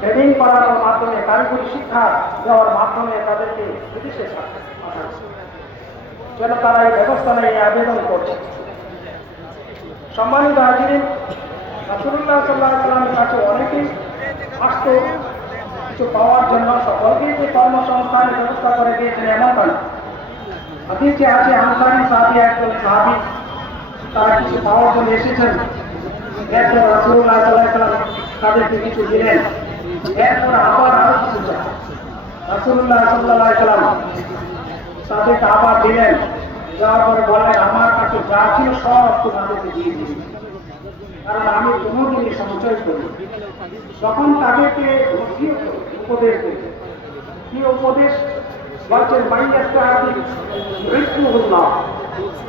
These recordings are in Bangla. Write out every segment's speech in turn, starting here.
ট্রেনিং করানোর মাধ্যমে, কারিগরি শিক্ষা দেওয়ার মাধ্যমে তাদেরকে বিদেশে পাঠাচ্ছে, যেন তারা এই ব্যবস্থা নিয়ে আবেদন করছে। সম্মানিত হাজিরিন, রাসূলুল্লাহ সাল্লাল্লাহু আলাইহি ওয়াসাল্লামের কাছে অনেকেই আসতো কিছু পাওয়ার জন্য। সকলকেই যে কর্মসংস্থানের ব্যবস্থা করে দিয়েছেন এমনটা না। হাদিসে আছে আনসারী সাহাবী একজন সাহাবী, তারা কিছু পাওয়ার জন্য এসেছেন। এরপর রাসূলুল্লাহ সাল্লাল্লাহু আলাইহি ওয়াসাল্লাম তাদেরকে কিছু দিলেন। এরপর আবার আরো কিছু চান। রাসূলুল্লাহ সাল্লাল্লাহু আলাইহি ওয়াসাল্লাম তাদেরকে আবার দিলেন। যাওয়ার পরে বললেন, আমার কাছে যা ছিল সব তোমাদেরকে দিয়ে দিই, কারণ আমি কোনোদিনই সঞ্চয় করি। তখন তাদেরকে উপদেশ দিল। কি উপদেশ বলছেন?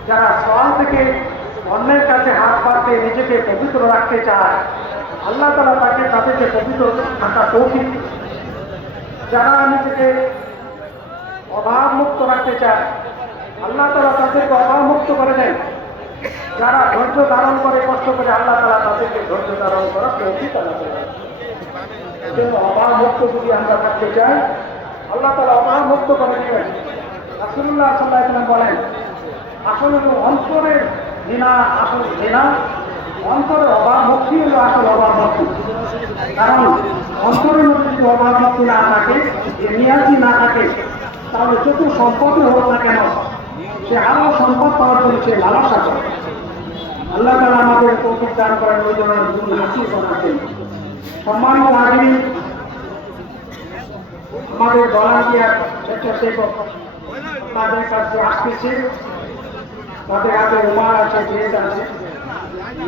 যারা সওয়াল থেকে অন্যের কাছে হাত পাততে নিজেকে পবিত্র রাখতে চায়, আল্লাহ তাআলা তাদেরকে পবিত্র থাকা তৌফিক। যারা নিজেকে অভাব মুক্ত রাখতে চায়, আল্লাহ তাআলা তাদেরকে অভাব মুক্ত করে দেন। যারা ধৈর্য ধারণ করে কষ্ট করে, আল্লাহ তাআলা তাদেরকে ধৈর্য ধারণ করার তৌফিক আল্লাহ তাআলা। এজন্য অভাব মুক্ত যদি আমরা থাকতে চাই, আল্লাহ তাআলা অভাব মুক্ত করে দিবেন। রাসূলুল্লাহ সাল্লাল্লাহু আলাইহি ওয়াসাল্লাম বলেন, আসলে অন্তরের ঘৃণা আসল ঘৃণা, অন্তরের অভাব মুক্তি হলো আসল অভাব মুক্তি। কারণ অন্তরের মধ্যে যদি অভাব মুক্তি না থাকে, নিয়াজি না থাকে, তাহলে যত সম্পদই হোক না কেন, সে আরো সম্পদ পাওয়ার জন্য সে লালসা করে। আল্লাহ তাআলা আমাদের তৌফিক দান করেন ওই ধরনের জীবন নসিব করার জন্য। সম্মানিত হাজিরিন, আমাদের ভলান্টিয়ার স্বেচ্ছাসেবক তাদের কাছে আসতেছে, তাদের হাতে রুমাল আছে, ড্রেস আছে।